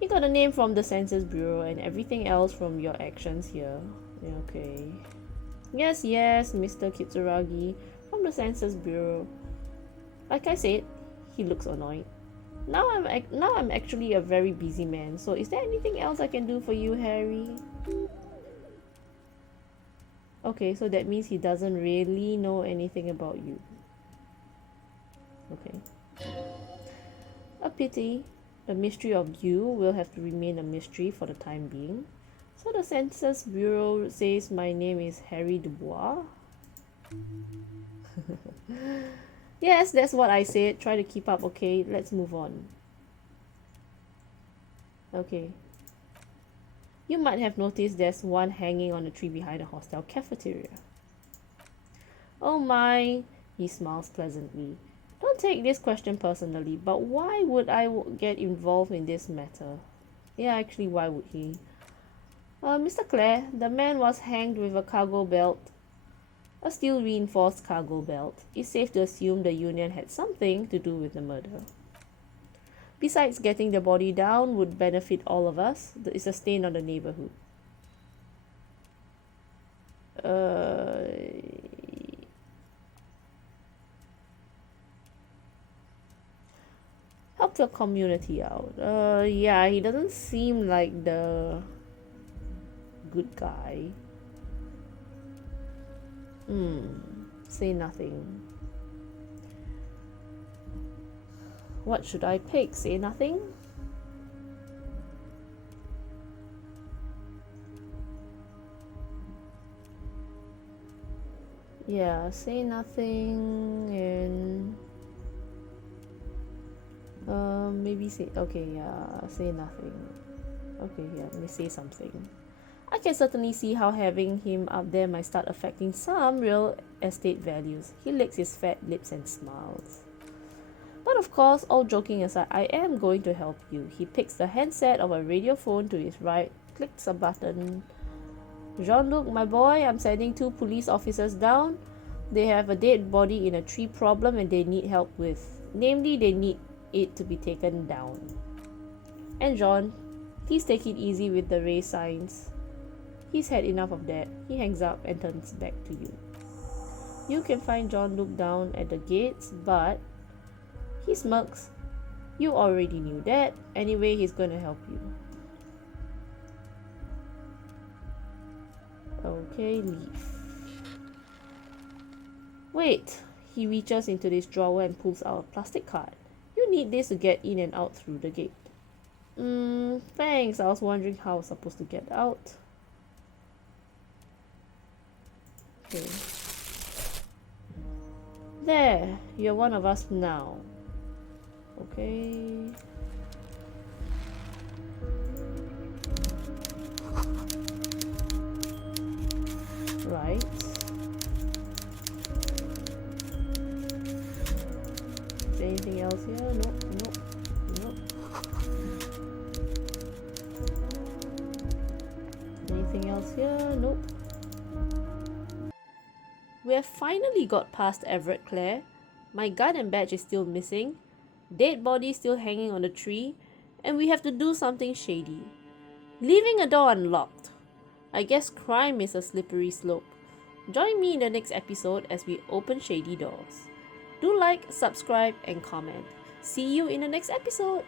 You got a name from the Census Bureau and everything else from your actions here. Okay. Yes, Mr. Kitsuragi, from the Census Bureau. Like I said, he looks annoyed. Now I'm actually a very busy man, so is there anything else I can do for you, Harry? Okay, so that means he doesn't really know anything about you. Okay. A pity. The mystery of you will have to remain a mystery for the time being. So the Census Bureau says my name is Harry Dubois. Yes, that's what I said. Try to keep up, okay? Let's move on. Okay. You might have noticed there's one hanging on a tree behind the hostel cafeteria. Oh my, he smiles pleasantly. Don't take this question personally, but why would I get involved in this matter? Yeah, actually, why would he? Mr. Claire, the man was hanged with a cargo belt. A steel-reinforced cargo belt. It's safe to assume the Union had something to do with the murder. Besides, getting the body down would benefit all of us. It's a stain on the neighborhood. Help the community out. Yeah, he doesn't seem like the good guy. Say nothing. What should I pick? Say nothing? Yeah, say nothing and maybe say, okay, yeah, say nothing. Okay, yeah, let me say something. I can certainly see how having him up there might start affecting some real estate values. He licks his fat lips and smiles. But of course, all joking aside, I am going to help you. He picks the handset of a radio phone to his right, clicks a button. Jean-Luc, my boy, I'm sending 2 police officers down. They have a dead body in a tree problem and they need help with. Namely, they need it to be taken down. And Jean, please take it easy with the ray signs. He's had enough of that. He hangs up and turns back to you. You can find Jean-Luc down at the gates, but he smirks. You already knew that. Anyway, he's gonna help you. Okay, leave. Wait! He reaches into this drawer and pulls out a plastic card. You need this to get in and out through the gate. Thanks. I was wondering how I was supposed to get out. Okay. There! You're one of us now. Okay. Right. Is there anything else here? Nope, nope, nope. Anything else here? Nope. We have finally got past Evrart Claire. My gun and badge is still missing. Dead body still hanging on the tree. And we have to do something shady. Leaving a door unlocked. I guess crime is a slippery slope. Join me in the next episode as we open shady doors. Do like, subscribe, and comment. See you in the next episode.